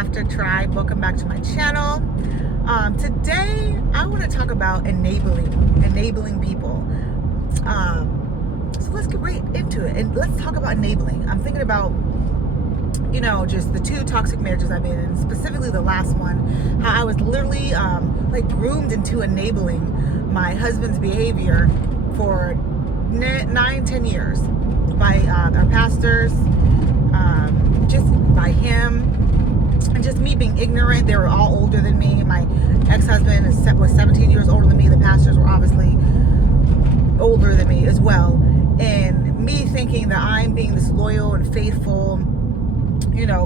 After Tribe. Welcome back to my channel. Today I want to talk about enabling people. So let's get right into it and let's talk about enabling. I'm thinking about, just the 2 toxic marriages I've been in, specifically the last one, how I was literally groomed into enabling my husband's behavior for 9-10 years by our pastors, just by him, and just me being ignorant. They were all older than me. My ex-husband was 17 years older than me. The pastors were obviously older than me as well. And me thinking that I'm being this loyal and faithful,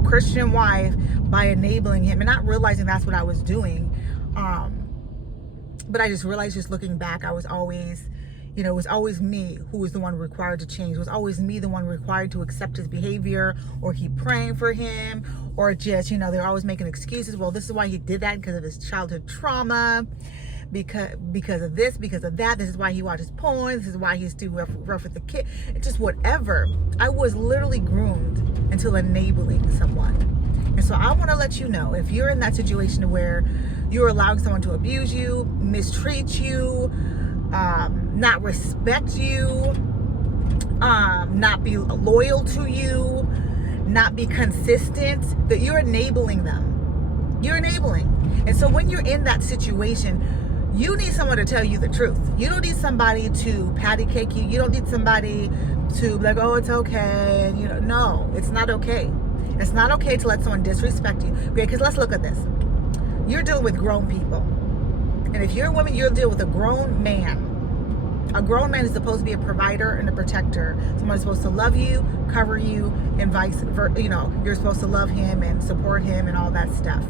Christian wife by enabling him and not realizing that's what I was doing. But I just realized, just looking back, I was always, it was always me who was the one required to change. It was always me the one required to accept his behavior or keep praying for him, or just, they're always making excuses. Well, this is why he did that, because of his childhood trauma, because of this, because of that. This is why he watches porn. This is why he's too rough with the kid. It's just whatever. I was literally groomed into enabling someone. And so I want to let you know, if you're in that situation where you're allowing someone to abuse you, mistreat you, not respect you, not be loyal to you, not be consistent, that you're enabling them. You're enabling. And so when you're in that situation, you need someone to tell you the truth. You don't need somebody to patty cake you. You don't need somebody to be like, oh, it's okay. And no, it's not okay. It's not okay to let someone disrespect you. Okay, because let's look at this. You're dealing with grown people. And if you're a woman, you're dealing with a grown man. A grown man is supposed to be a provider and a protector. Someone's supposed to love you, cover you, and vice versa. You're supposed to love him and support him and all that stuff.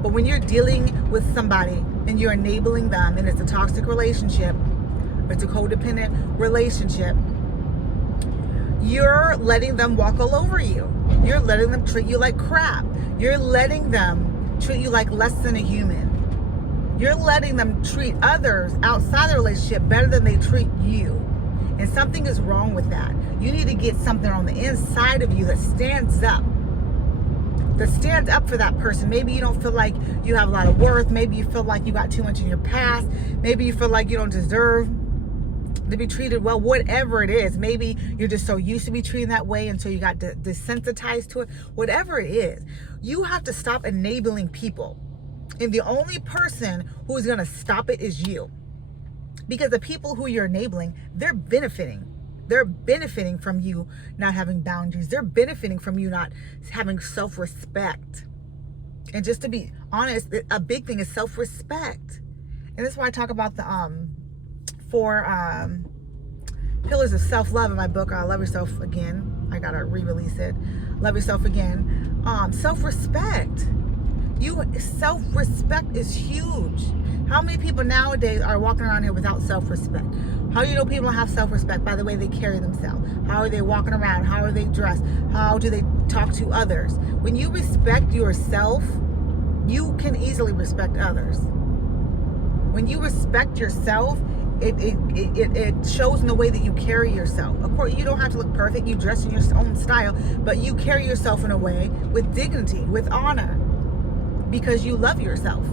But when you're dealing with somebody and you're enabling them, and it's a toxic relationship, it's a codependent relationship, you're letting them walk all over you. You're letting them treat you like crap. You're letting them treat you like less than a human. You're letting them treat others outside the relationship better than they treat you. And something is wrong with that. You need to get something on the inside of you that stands up. That stands up for that person. Maybe you don't feel like you have a lot of worth. Maybe you feel like you got too much in your past. Maybe you feel like you don't deserve to be treated well. Whatever it is. Maybe you're just so used to be treated that way until you got desensitized to it. Whatever it is, you have to stop enabling people. And the only person who's going to stop it is you. Because the people who you're enabling, they're benefiting. They're benefiting from you not having boundaries. They're benefiting from you not having self-respect. And just to be honest, a big thing is self-respect. And that's why I talk about the 4 pillars of self-love in my book, Love Yourself Again. I gotta re-release it. Love Yourself Again. Self-respect. Self-respect is huge. How many people nowadays are walking around here without self-respect? How do you know people don't have self-respect? By the way they carry themselves. How are they walking around? How are they dressed? How do they talk to others? When you respect yourself, you can easily respect others. When you respect yourself, it shows in the way that you carry yourself. Of course, you don't have to look perfect. You dress in your own style, but you carry yourself in a way with dignity, with honor, because you love yourself.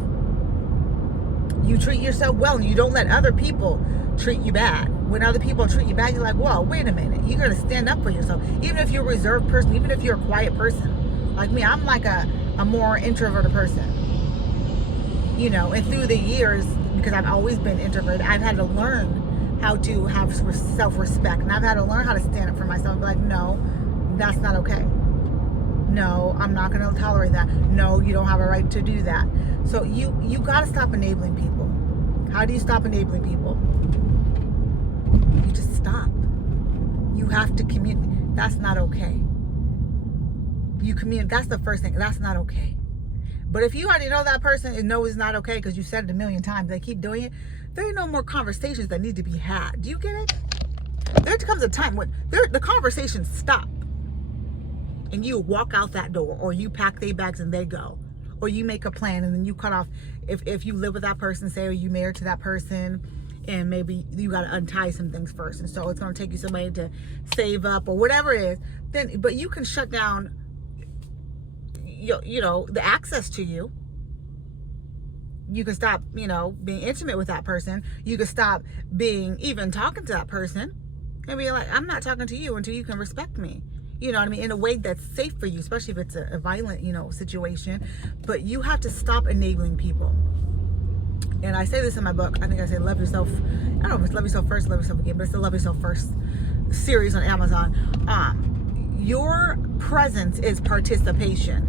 You treat yourself well, and you don't let other people treat you bad. When other people treat you bad, you're like, whoa, wait a minute. You're going to stand up for yourself. Even if you're a reserved person, even if you're a quiet person. Like me, I'm like a more introverted person. And through the years, because I've always been introverted, I've had to learn how to have self-respect. And I've had to learn how to stand up for myself and be like, no, that's not okay. No, I'm not going to tolerate that. No, you don't have a right to do that. So you got to stop enabling people. How do you stop enabling people? You just stop. You have to communicate. That's not okay. You communicate. That's the first thing. That's not okay. But if you already know that person and know it's not okay because you said it a million times, they keep doing it, there are no more conversations that need to be had. Do you get it? There comes a time when the conversations stop. And you walk out that door, or you pack their bags and they go, or you make a plan and then you cut off. If you live with that person, say, or you married to that person, and maybe you got to untie some things first, and so it's going to take you somebody to save up or whatever it is, then, but you can shut down the access to you. You can stop, being intimate with that person. You can stop even talking to that person and be like, I'm not talking to you until you can respect me. You know what I mean? In a way that's safe for you, especially if it's a violent, situation. But you have to stop enabling people. And I say this in my book. I think I say love yourself. I don't know if it's love yourself first, love yourself again, but it's the love yourself first series on Amazon. Your presence is participation.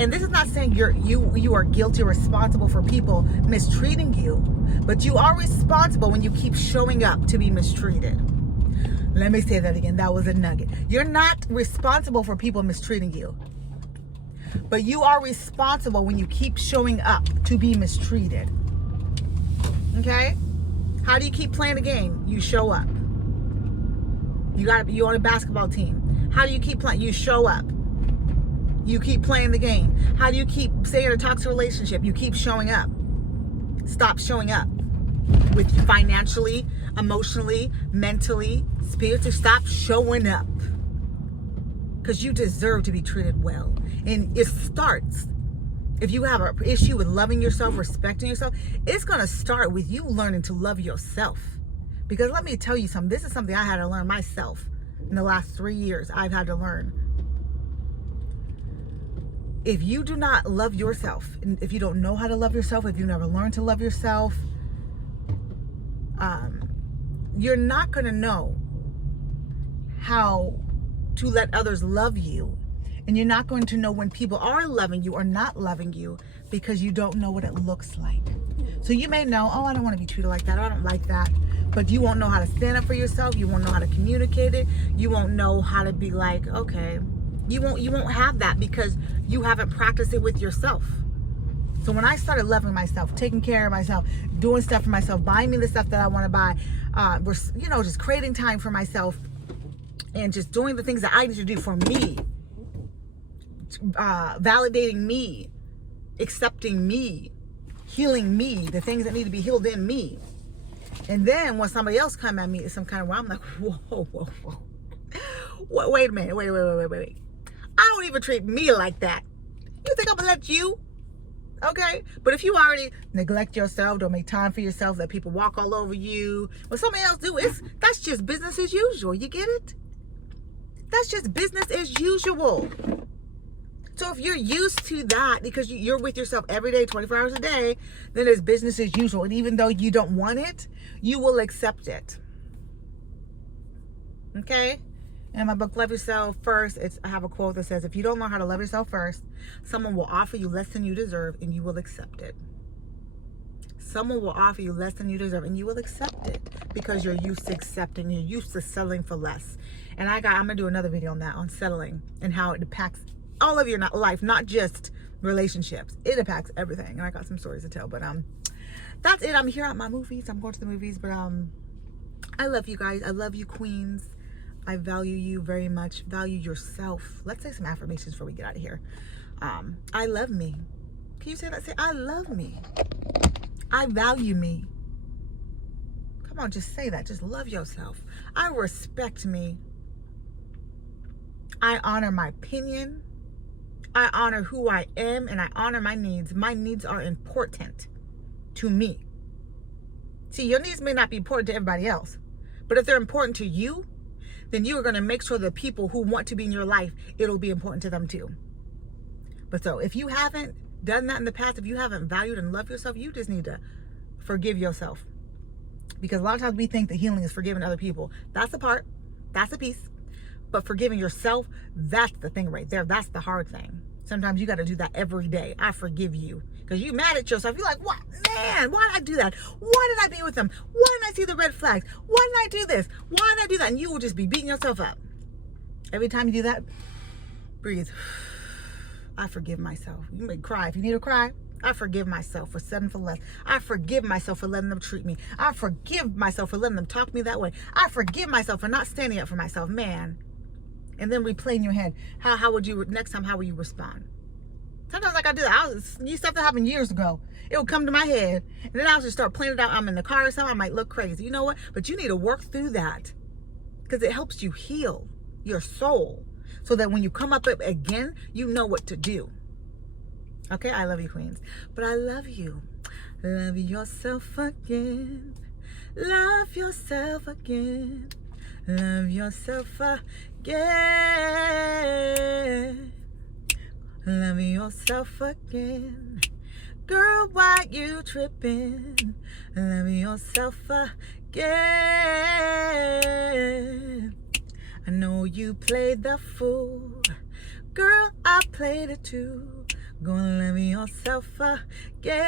And this is not saying you are guilty or responsible for people mistreating you, but you are responsible when you keep showing up to be mistreated. Let me say that again. That was a nugget. You're not responsible for people mistreating you, but you are responsible when you keep showing up to be mistreated. Okay? How do you keep playing the game? You show up. You on a basketball team. How do you keep playing? You show up. You keep playing the game. How do you keep staying in a toxic relationship? You keep showing up. Stop showing up with financially, emotionally, mentally, spiritually. Stop showing up, because you deserve to be treated well. And it starts, if you have an issue with loving yourself, respecting yourself, it's going to start with you learning to love yourself. Because let me tell you something. This is something I had to learn myself in the last 3 years. I've had to learn. If you do not love yourself, and if you don't know how to love yourself, if you never learned to love yourself, you're not going to know how to let others love you. And you're not going to know when people are loving you or not loving you, because you don't know what it looks like. So you may know, I don't want to be treated like that. I don't like that. But you won't know how to stand up for yourself. You won't know how to communicate it. You won't know how to be like, okay. You won't have that because you haven't practiced it with yourself. So when I started loving myself, taking care of myself, doing stuff for myself, buying me the stuff that I want to buy, just creating time for myself and just doing the things that I need to do for me, validating me, accepting me, healing me, the things that need to be healed in me. And then when somebody else come at me in some kind of way, I'm like, whoa. Wait a minute. Wait. I don't even treat me like that. You think I'm gonna let you? Okay? But if you already neglect yourself, don't make time for yourself, let people walk all over you, what somebody else do, that's just business as usual. You get it? That's just business as usual. So if you're used to that because you're with yourself every day, 24 hours a day, then it's business as usual. And even though you don't want it, you will accept it. Okay? In my book, Love Yourself First, I have a quote that says, if you don't learn how to love yourself first, someone will offer you less than you deserve and you will accept it. Someone will offer you less than you deserve and you will accept it because you're used to accepting, you're used to settling for less. And I'm going to do another video on that, on settling and how it impacts all of your life, not just relationships. It impacts everything. And I got some stories to tell, but that's it. I'm here at my movies. I'm going to the movies, but I love you guys. I love you, queens. I value you very much. Value yourself. Let's say some affirmations before we get out of here. I love me. Can you say that? Say, I love me. I value me. Come on, just say that. Just love yourself. I respect me. I honor my opinion. I honor who I am, and I honor my needs. My needs are important to me. See, your needs may not be important to everybody else, but if they're important to you, then you are going to make sure the people who want to be in your life, it'll be important to them too. But so if you haven't done that in the past, if you haven't valued and loved yourself, you just need to forgive yourself. Because a lot of times we think that healing is forgiving other people. That's the part. That's the piece. But forgiving yourself, that's the thing right there. That's the hard thing. Sometimes you got to do that every day. I forgive you. Because you're mad at yourself. You're like, what? Man, why did I do that? Why did I be with them? Why didn't I see the red flags? Why didn't I do this? Why did I do that? And you will just be beating yourself up. Every time you do that, breathe. I forgive myself. You may cry. If you need to cry, I forgive myself for settling for less. I forgive myself for letting them treat me. I forgive myself for letting them talk me that way. I forgive myself for not standing up for myself. Man. And then replay in your head. How would you, next time, how will you respond? Sometimes like I do that. Stuff that happened years ago. It will come to my head. And then I'll just start playing it out. I'm in the car or something. I might look crazy. You know what? But you need to work through that. Because it helps you heal your soul. so that when you come up again, you know what to do. Okay, I love you, queens. But I love you. Love yourself again. Love yourself again. Love yourself again. Love yourself again. Girl, why you tripping? Love yourself again. I know you played the fool. Girl, I played it too. Gonna love yourself again.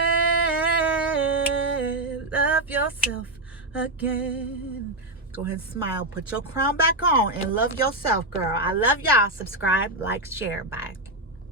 Love yourself again. Go ahead and smile. Put your crown back on and love yourself, girl. I love y'all. Subscribe, like, share. Bye.